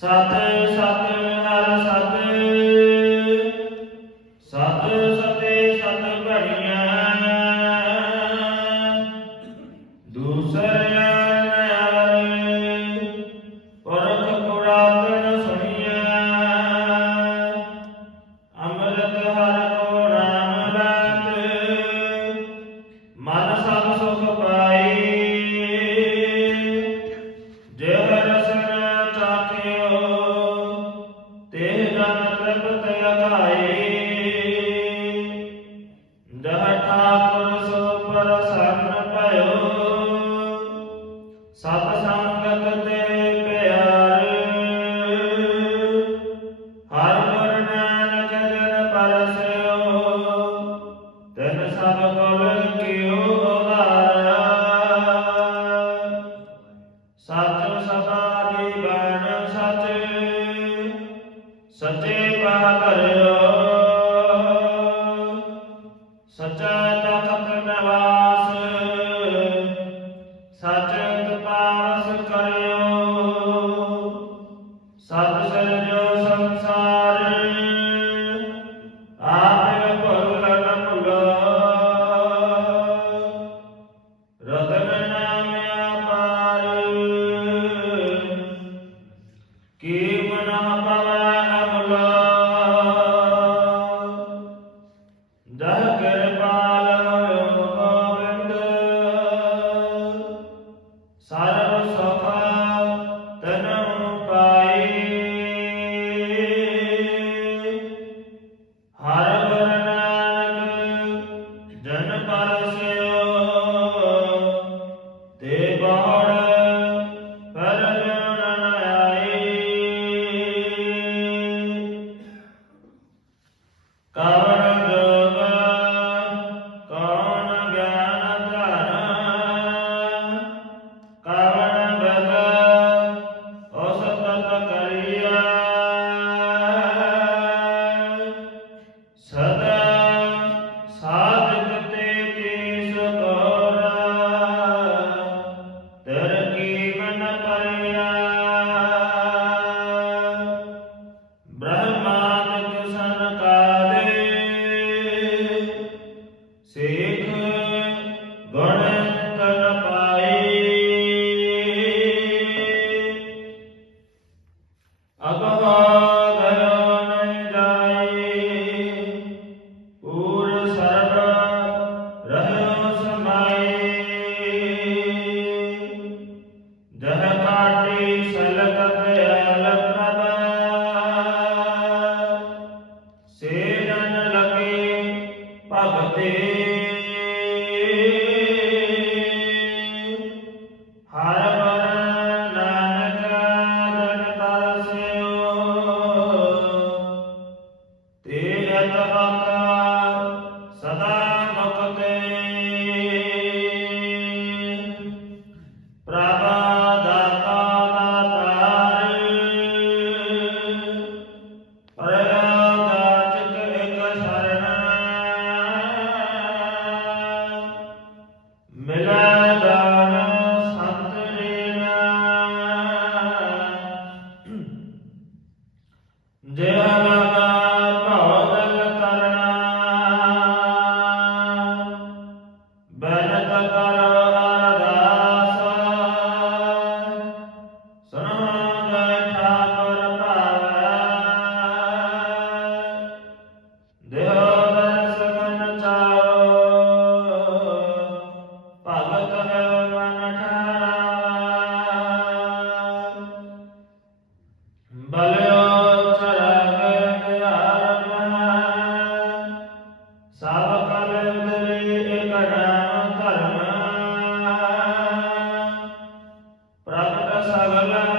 ਸਤ ਸਤ ਹਰ ਸਤ भगते সালালা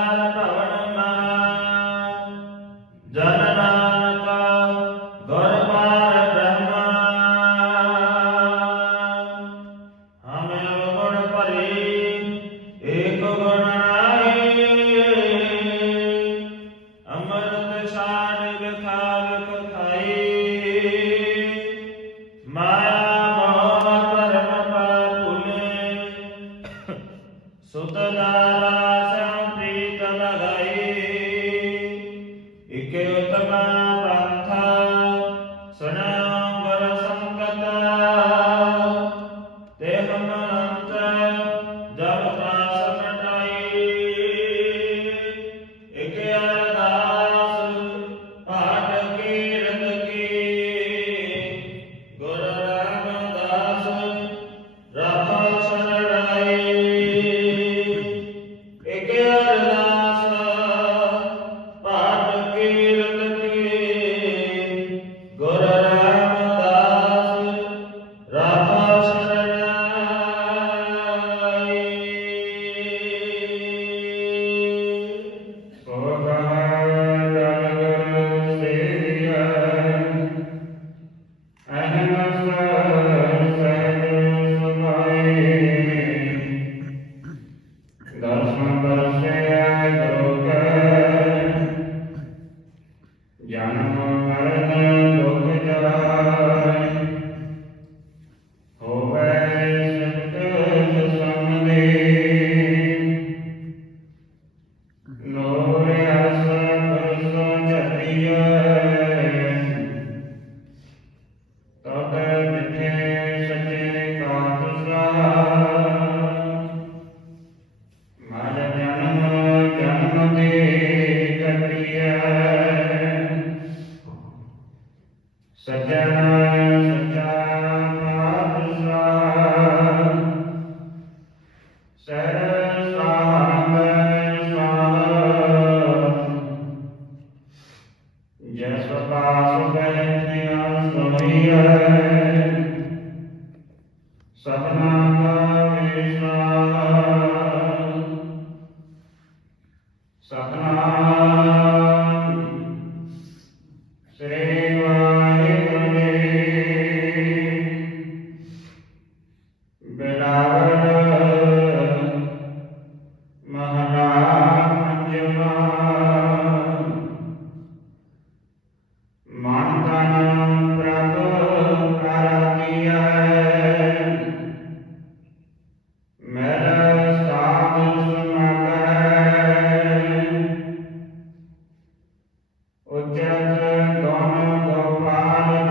Yeah, yeah, yeah.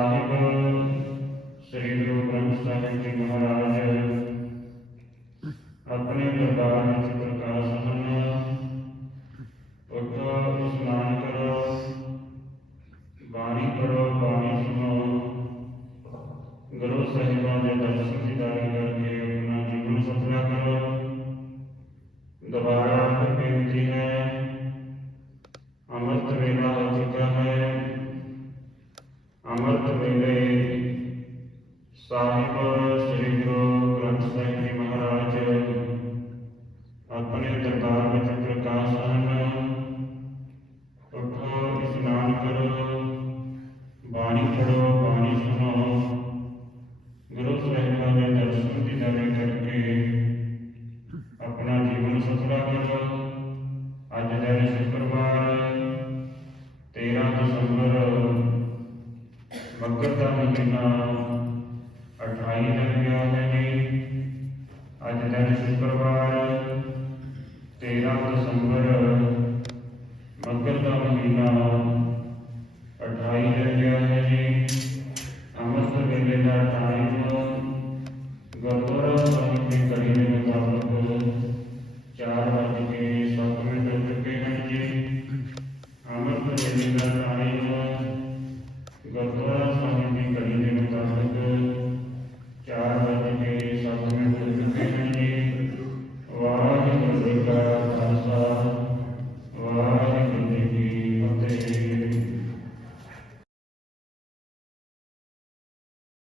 ਸਾਹਿਬ ਸ੍ਰੀ ਗੁਰੂ ਗ੍ਰੰਥ ਸਾਹਿਬ ਜੀ ਮਹਾਰਾਜ ਆਪਣੇ ਦਰਬਾਰ ਵਿੱਚ